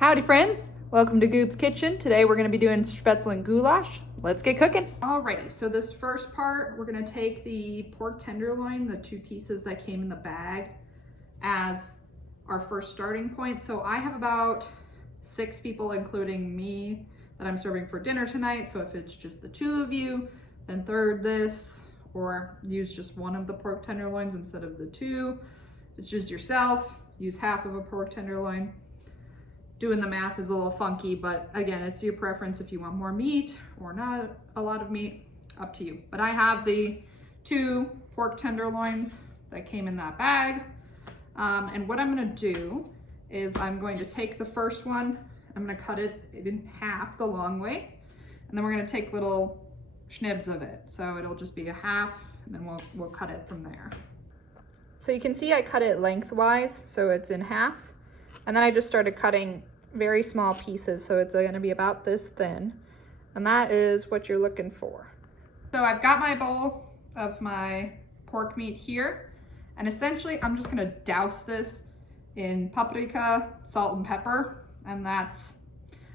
Howdy friends, welcome to Goop's Kitchen. Today we're going to be doing Spätzle and goulash. Let's get cooking. Alrighty, so this first part, we're going to take the pork tenderloin, the two pieces that came in the bag, as our first starting point. So I have about 6 people, including me, that I'm serving for dinner tonight. So if it's just the 2 of you, then third this, or use just one of the pork tenderloins instead of the 2. If it's just yourself, use half of a pork tenderloin. Doing the math is a little funky, but again, it's your preference if you want more meat or not a lot of meat, up to you. But I have the 2 pork tenderloins that came in that bag. And what I'm gonna do is I'm going to take the first one, I'm gonna cut it in half the long way, and then we're gonna take little schnibs of it. So it'll just be a half, and then we'll cut it from there. So you can see I cut it lengthwise, so it's in half. And then I just started cutting very small pieces, so it's gonna be about this thin. And that is what you're looking for. So I've got my bowl of my pork meat here, and essentially I'm just gonna douse this in paprika, salt and pepper, and that's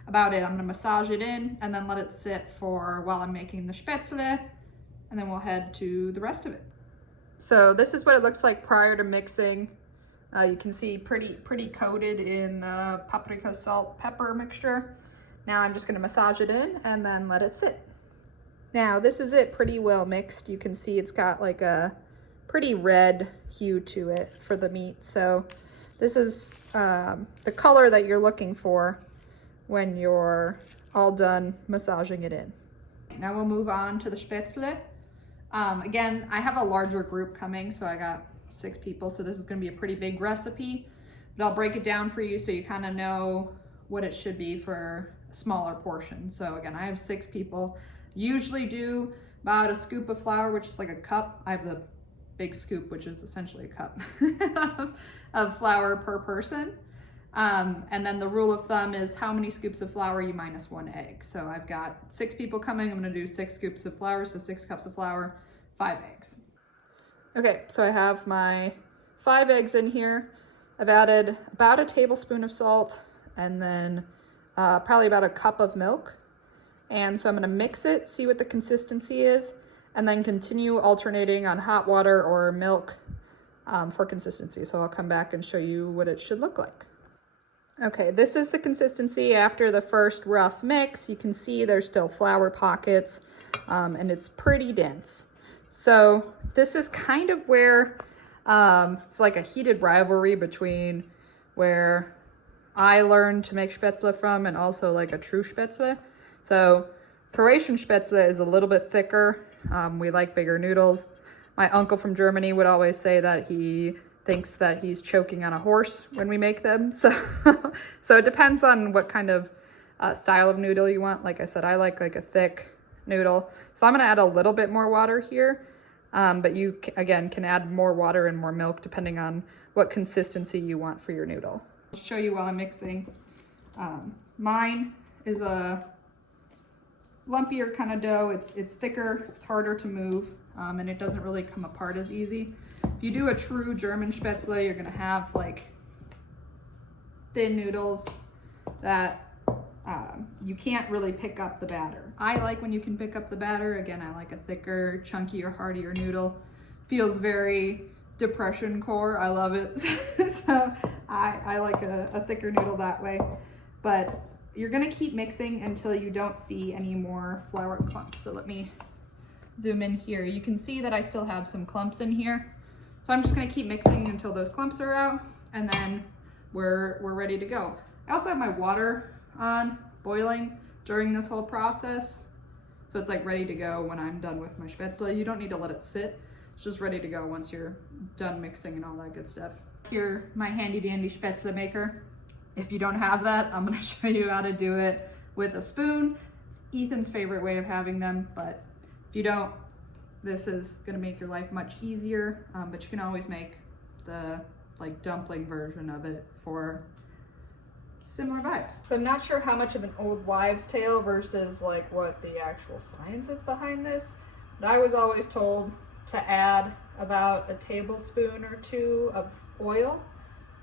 about it. I'm gonna massage it in and then let it sit for while I'm making the Spätzle, and then we'll head to the rest of it. So this is what it looks like prior to mixing. You can see pretty coated in the paprika, salt, pepper mixture. Now I'm just gonna massage it in and then let it sit. Now this is it pretty well mixed. You can see it's got like a pretty red hue to it for the meat. So this is the color that you're looking for when you're all done massaging it in. Now we'll move on to the Spätzle. Again, I have a larger group coming, so I got 6 people, so this is going to be a pretty big recipe, but I'll break it down for you so you kind of know what it should be for a smaller portion. So again, I have 6 people. Usually do about a scoop of flour, which is like a cup. I have the big scoop, which is essentially a cup of flour per person. And then the rule of thumb is how many scoops of flour you minus 1 egg. So I've got 6 people coming. I'm going to do 6 scoops of flour, so 6 cups of flour, 5 eggs. Okay, so I have my 5 eggs in here. I've added about a tablespoon of salt and then probably about a cup of milk. And so I'm gonna mix it, see what the consistency is, and then continue alternating on hot water or milk for consistency. So I'll come back and show you what it should look like. Okay, this is the consistency after the first rough mix. You can see there's still flour pockets and it's pretty dense. So this is kind of where it's like a heated rivalry between where I learned to make Spätzle from and also like a true Spätzle. So Croatian Spätzle is a little bit thicker. We like bigger noodles. My uncle from Germany would always say that he thinks that he's choking on a horse when we make them. So it depends on what kind of style of noodle you want. Like I said, I like a thick noodle. So I'm gonna add a little bit more water here, but you again can add more water and more milk depending on what consistency you want for your noodle. I'll show you while I'm mixing. Mine is a lumpier kind of dough. It's thicker, it's harder to move, and it doesn't really come apart as easy. If you do a true German Spätzle, you're gonna have like thin noodles that you can't really pick up the batter. I like when you can pick up the batter. Again, I like a thicker, chunkier, heartier noodle. Feels very depression core. I love it. So I like a thicker noodle that way. But you're gonna keep mixing until you don't see any more flour clumps. So let me zoom in here. You can see that I still have some clumps in here. So I'm just gonna keep mixing until those clumps are out, and then we're ready to go. I also have my water on boiling during this whole process, so it's like ready to go when I'm done with my Spätzle. You don't need to let it sit, it's just ready to go once you're done mixing and all that good stuff. Here, my handy dandy Spätzle maker. If you don't have that, I'm going to show you how to do it with a spoon. It's Ethan's favorite way of having them, but if you don't, this is going to make your life much easier, but you can always make the like dumpling version of it for similar vibes. So I'm not sure how much of an old wives' tale versus like what the actual science is behind this, but I was always told to add about a tablespoon or 2 of oil,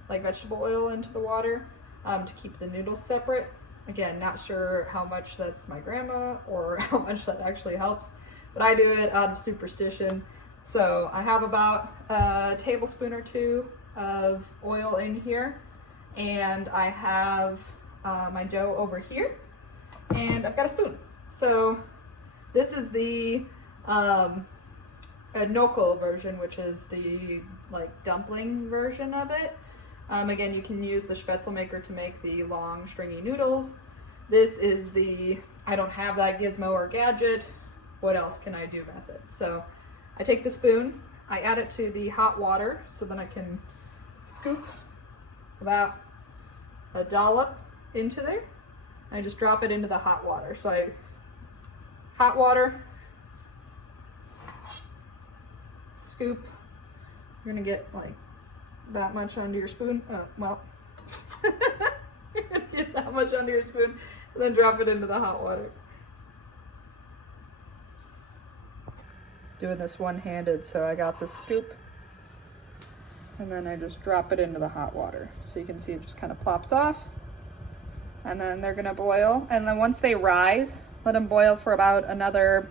like vegetable oil, into the water. to keep the noodles separate. Again, not sure how much that's my grandma or how much that actually helps, but I do it out of superstition. So I have about a tablespoon or two of oil in here, and I have my dough over here, and I've got a spoon. So this is the gnocchi version, which is the like dumpling version of it. Again, you can use the Spätzle maker to make the long stringy noodles. This is the I don't have that gizmo or gadget, what else can I do method. So I take the spoon, I add it to the hot water, so then I can scoop about a dollop into there. I just drop it into the hot water. So hot water, scoop. You're gonna get like that much onto your spoon. Oh, well, you're gonna get that much onto your spoon, and then drop it into the hot water. Doing this one-handed, so I got the scoop, and then I just drop it into the hot water. So you can see it just kind of plops off, and then they're gonna boil. And then once they rise, let them boil for about another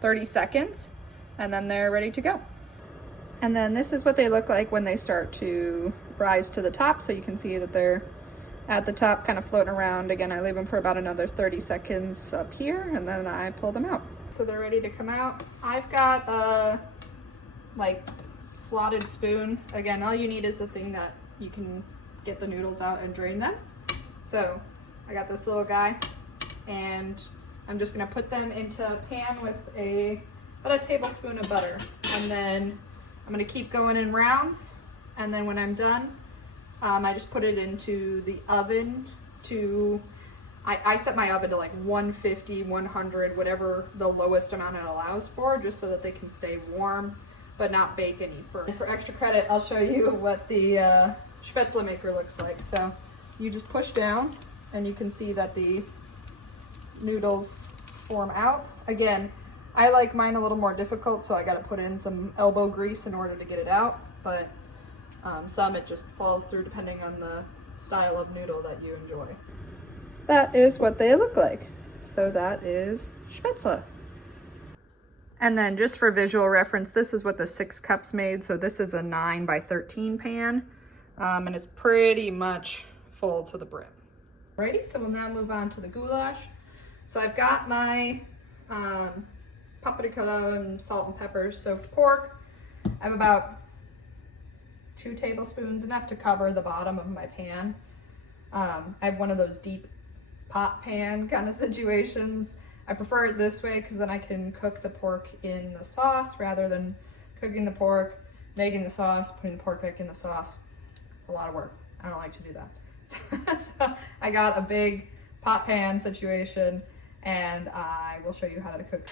30 seconds, and then they're ready to go. And then this is what they look like when they start to rise to the top. So you can see that they're at the top kind of floating around. Again, I leave them for about another 30 seconds up here, and then I pull them out. So they're ready to come out. I've got a like slotted spoon. Again, all you need is a thing that you can get the noodles out and drain them. So I got this little guy, and I'm just gonna put them into a pan with about a tablespoon of butter. And then I'm gonna keep going in rounds, and then when I'm done, I just put it into the oven to, I set my oven to like 150, 100, whatever the lowest amount it allows for, just so that they can stay warm, but not bake any further. And for extra credit, I'll show you what the Spätzle maker looks like. So you just push down, and you can see that the noodles form out. Again, I like mine a little more difficult, so I got to put in some elbow grease in order to get it out, but some it just falls through depending on the style of noodle that you enjoy. That is what they look like. So that is Spätzle. And then just for visual reference, this is what the 6 cups made. So this is a 9 by 13 pan, and it's pretty much full to the brim. Alrighty, so we'll now move on to the goulash. So I've got my paprika and salt and pepper soaked pork. I have about 2 tablespoons, enough to cover the bottom of my pan. I have one of those deep pot pan kind of situations. I prefer it this way because then I can cook the pork in the sauce rather than cooking the pork, making the sauce, putting the pork back in the sauce. A lot of work. I don't like to do that. So I got a big pot pan situation, and I will show you how to cook.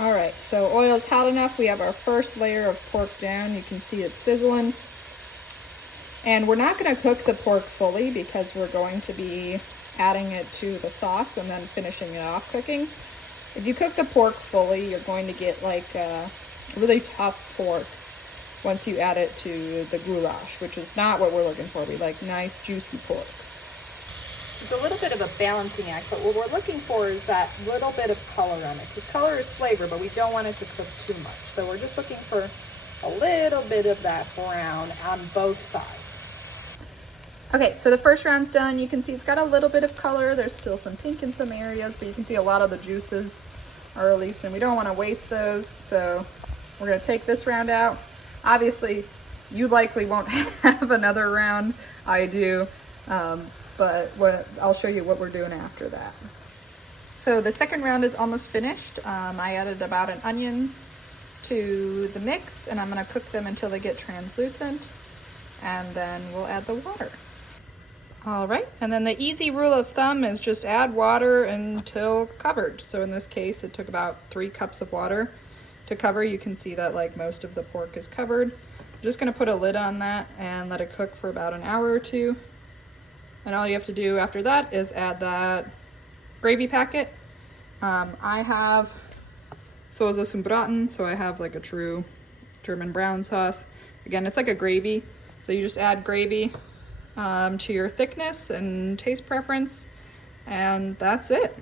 All right, so oil's hot enough. We have our first layer of pork down. You can see it's sizzling. And we're not gonna cook the pork fully because we're going to be adding it to the sauce and then finishing it off cooking. If you cook the pork fully, you're going to get like a really tough pork once you add it to the goulash, which is not what we're looking for. We like nice, juicy pork. It's a little bit of a balancing act, but what we're looking for is that little bit of color on it. Because color is flavor, but we don't want it to cook too much. So we're just looking for a little bit of that brown on both sides. Okay, so the first round's done. You can see it's got a little bit of color. There's still some pink in some areas, but you can see a lot of the juices are released, and we don't want to waste those. So we're going to take this round out. Obviously, you likely won't have another round. I do. But I'll show you what we're doing after that. So the second round is almost finished. I added about an onion to the mix, and I'm gonna cook them until they get translucent, and then we'll add the water. All right, and then the easy rule of thumb is just add water until covered. So in this case, it took about 3 cups of water to cover. You can see that like most of the pork is covered. I'm just gonna put a lid on that and let it cook for about an hour or 2. And all you have to do after that is add that gravy packet. I have Soße zum Braten, so I have like a true German brown sauce. Again, it's like a gravy. So you just add gravy to your thickness and taste preference. And that's it.